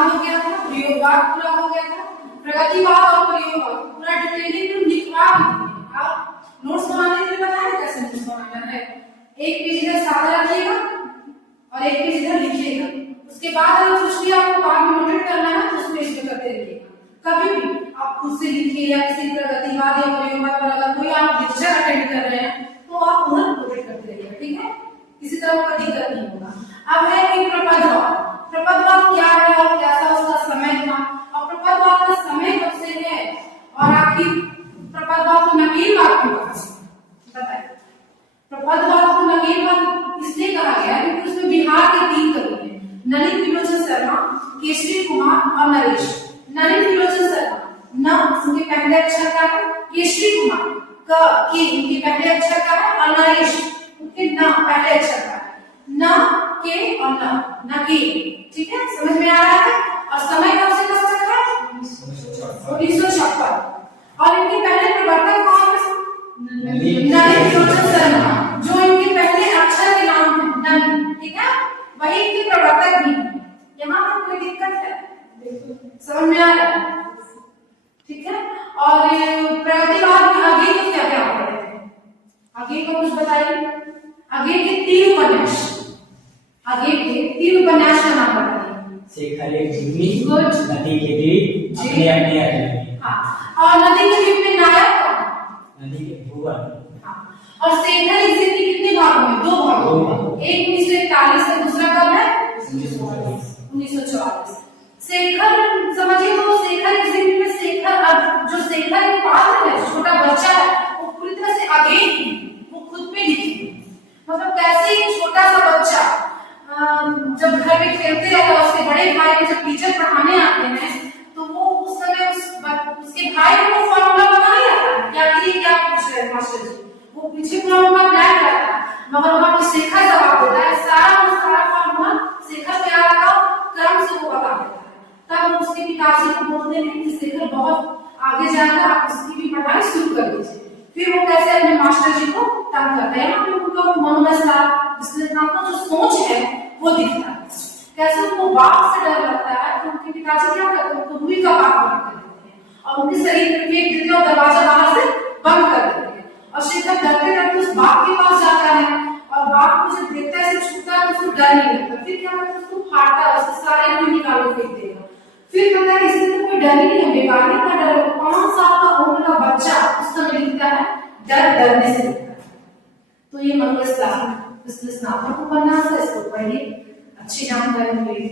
हो गया था, प्रयोगवाद पूरा हो गया था, प्रगतिवाद और प्रयोगवाद पूरा डिटेलिंग में लिखवा भी। आप नोट्स बनाने के लिए बताएं कैसे नोट्स बनाना है। एक पेज इधर सादा रखिएगा और एक पेज इधर लिखिएगा। उसके बाद अगर कुछ भी आपको बाद में नोट करना है तो उस पेज पे करते रहिएगा। कभी भी आप खुद से लिखिए या किसी प्रगतिवाद या प्रयोगवाद वाला कोई आप लेक्चर अटेंड कर रहे हैं तो आप उन्हें नोट करते रहिएगा, ठीक है। किसी तरह का दिक्कत नहीं होगा। अब है कि प्रपदवाद। प्रपदवाद क्या है और कैसा उसका समय था और प्रपदवाद का समय कब से है और आखिर प्रपदवाद को नकेलवाद क्यों कहा बताइए। प्रपदवाद को नकेलवाद इसलिए कहा गया क्योंकि उसमें बिहार के 3 कवि हैं, नलिन त्रिलोचन शर्मा, केशरी कुमार और नरेश। नलिन त्रिलोचन शर्मा न उनके पहले अक्षर का है, केशरी कुमार का के उनके पहले अक्षर का है और नरेश उनके न पहले अक्षर का है। न के और न के, ठीक है, समझ में आ रहा है। और समय कब से कब तक है 1956। और इनके पहले प्रवर्तक कौन है? नलिन त्रिलोचन शर्मा, जो इनके पहले अक्षर के नाम है नलिन, ठीक है, वही इनके प्रवर्तक भी है। यहाँ पर कोई दिक्कत है? समझ में आ रहा है, ठीक है। और प्रगतिवाद में आगे को क्या क्या पढ़े थे? आगे को कुछ बताइए। आगे के 3 उपन्यास, आगे के 3 उपन्यास का नाम बताइए। शेखर एक जीवी, गुड, नदी के द्वीप, अपने अपने अजनबी। हाँ, और नदी के द्वीप में नायक कौन? नदी के भुवन। हाँ, और शेखर एक जीवी कितने भागों में? 2 भागों में, एक 1941 है, दूसरा कब है 1944। शेखर समझिए तो शेखर एक जीवी में शेखर, अब जो शेखर के पात्र है, छोटा बच्चा है, वो पूरी तरह से आगे वो खुद पे लिखी, मतलब कैसे एक छोटा सा बच्चा जब घर में खेलते रहता है, उसके बड़े भाई को जब टीचर पढ़ाने आते हैं तो वो उस समय उसके भाई को फॉर्मूला बता नहीं आता क्या कि क्या पूछ रहे हैं मास्टर जी, वो पीछे पूरा ब्लैंक रहता है, मगर वहां पे शेखर जवाब देता है, सारा फॉर्मूला शेखर को याद आता, क्रम से वो बता देता है। तब उसके पिताजी को बोलते हैं कि शेखर बहुत आगे जाएगा, आप उसकी भी पढ़ाई शुरू कर दीजिए। फिर वो कैसे अपने मास्टर जी को तंग करते हैं, यहाँ पे उनका विश्लेषणात्मक जो सोच है वो दिखता है। कैसे उनको बाघ से डर लगता है तो उनके पिताजी क्या करते हैं, उनको रुई का बाघ बना कर देते हैं और उनके शरीर में फेंक देते हैं और दरवाजा बाहर से बंद कर देते हैं। और शेखर डरते डरते उस बाघ के पास जाता है और बाघ को जब देखता है, छूता है तो उसको डर नहीं लगता। फिर क्या करता है, उसको फाड़ता है, उससे सारे रुई निकाल के फेंक देगा। फिर कहता है इससे तो कोई डर ही नहीं है, बेकार का डर है। 5 साल का उम्र का बच्चा उस समय लिखता है डर डरने से लिखता है। तो ये मनोविश्लेषणात्मक उपन्यास है, इसको पढ़िए, अच्छी जानकारी मिलेगी।